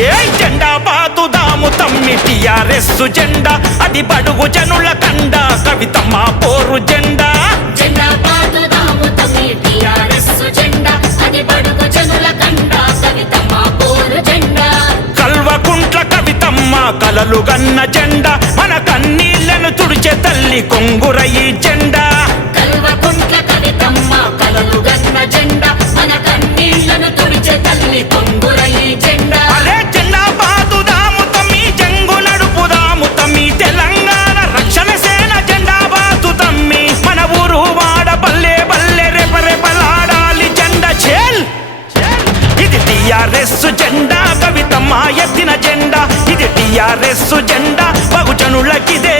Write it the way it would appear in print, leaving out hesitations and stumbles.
ఏ జెండా బాతుదాము తమ్మి టిఆర్ఎస్ జెండా అది బడుగు జనుల కండ కవితమ్మ పోరు జెండా జెండా బాతుదాము తమ్మి టిఆర్ఎస్ జెండా అది బడుగు జనుల కండ కవితమ్మ పోరు జెండా కల్వకుంట్ల కవితమ్మ కలలు గన్న జెండా మన కన్నీళ్లను తుడిచే తల్లి కొంగురయి జెండా కల్వకుంట్ల కవితమ్మ కలలు గన్న జెండా మన కన్నీళ్లను తుడిచే తల్లి కొంగురయి జెండా అలే జెండా బాతుదాము తమ్మి జంగు నడుపుదాము తమ్మి తెలంగాణ రక్షణ సేన జెండా బాతు తమ్మి మన ఊరు వాడ బల్లే బల్లె రెపరెపలాడాలి జెండా చేల్ ఇది టిఆర్ఎస్ జెండా కవితమ్మ ఎత్తిన జెండా ఇది టిఆర్ఎస్ జెండా బహుజనులకిదే